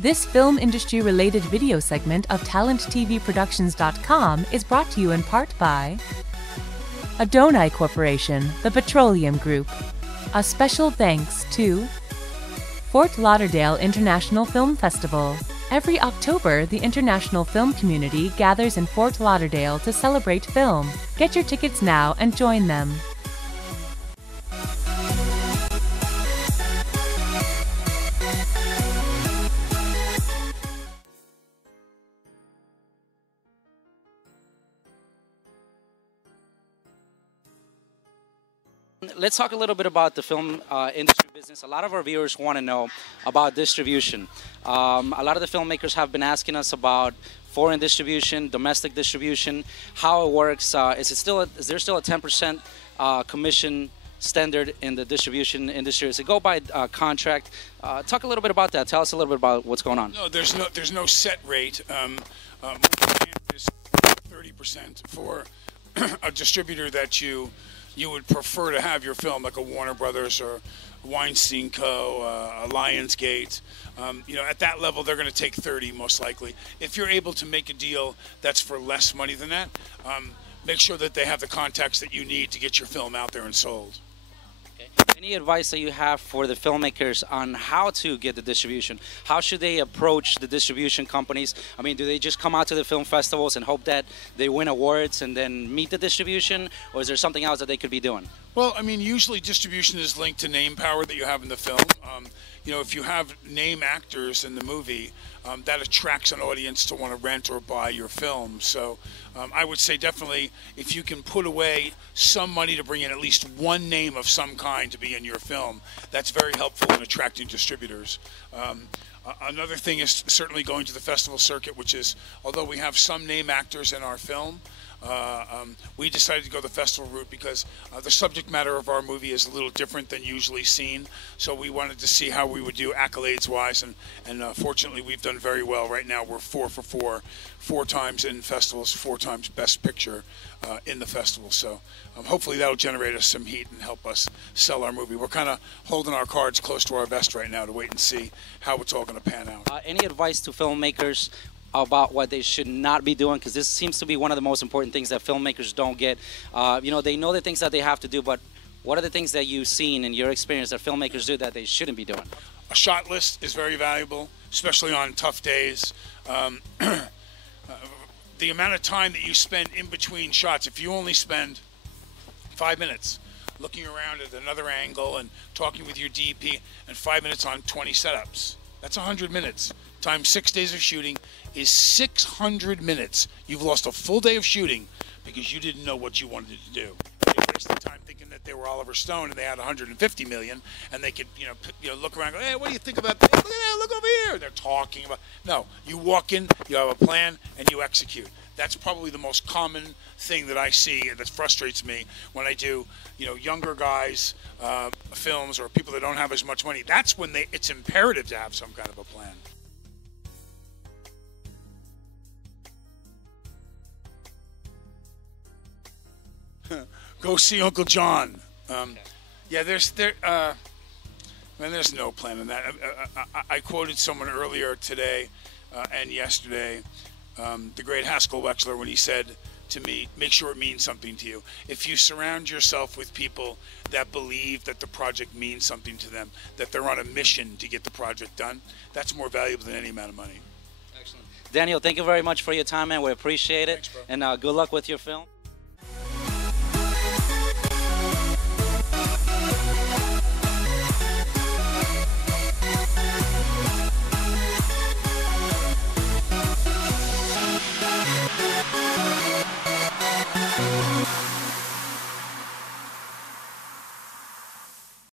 This film industry-related video segment of TalentTVProductions.com is brought to you in part by Adonai Corporation, the Petroleum Group. A special thanks to Fort Lauderdale International Film Festival. Every October, the international film community gathers in Fort Lauderdale to celebrate film. Get your tickets now and join them. Let's talk a little bit about the film industry business. A lot of our viewers want to know about distribution. A lot of the filmmakers have been asking us about foreign distribution, domestic distribution, how it works. Is there still a 10% commission standard in the distribution industry? Does it go by contract? Talk a little bit about that. Tell us a little bit about what's going on. No, there's no set rate. 30% for a distributor that you would prefer to have your film, like a Warner Brothers or Weinstein Co., a Lionsgate. At that level, they're going to take 30 most likely. If you're able to make a deal that's for less money than that, make sure that they have the contacts that you need to get your film out there and sold. Any advice that you have for the filmmakers on how to get the distribution? How should they approach the distribution companies? I mean, do they just come out to the film festivals and hope that they win awards and then meet the distribution? Or is there something else that they could be doing? Well, I mean, usually distribution is linked to name power that you have in the film. If you have name actors in the movie, that attracts an audience to want to rent or buy your film. So I would say definitely if you can put away some money to bring in at least one name of some kind to be in your film, that's very helpful in attracting distributors. Another thing is certainly going to the festival circuit, which is, although we have some name actors in our film, we decided to go the festival route because the subject matter of our movie is a little different than usually seen. So we wanted to see how we would do accolades-wise, and fortunately we've done very well. Right now we're 4 for 4 times in festivals, 4 times Best Picture in the festival. So hopefully that'll generate us some heat and help us sell our movie. We're kind of holding our cards close to our vest right now to wait and see how it's all going to pan out. Any advice to filmmakers about what they should not be doing, because this seems to be one of the most important things that filmmakers don't get? They know the things that they have to do, but what are the things that you've seen in your experience that filmmakers do that they shouldn't be doing? A shot list is very valuable, especially on tough days. The amount of time that you spend in between shots, if you only spend 5 minutes looking around at another angle and talking with your DP and 5 minutes on 20 setups, that's 100 minutes. Times 6 days of shooting is 600 minutes. You've lost a full day of shooting because you didn't know what you wanted to do. They wasted time thinking that they were Oliver Stone and they had 150 million, and they could, look around and go, hey, what do you think about that? Look at that, look over here. They're talking about. No, you walk in, you have a plan, and you execute. That's probably the most common thing that I see and that frustrates me when I do, younger guys' films or people that don't have as much money. That's when it's imperative to have some kind of a plan. Go see Uncle John. Yeah, there's no plan in that. I quoted someone earlier today and yesterday, the great Haskell Wexler, when he said to me, make sure it means something to you. If you surround yourself with people that believe that the project means something to them, that they're on a mission to get the project done, that's more valuable than any amount of money. Excellent. Daniel, thank you very much for your time, man. We appreciate it. Thanks, bro. And good luck with your film.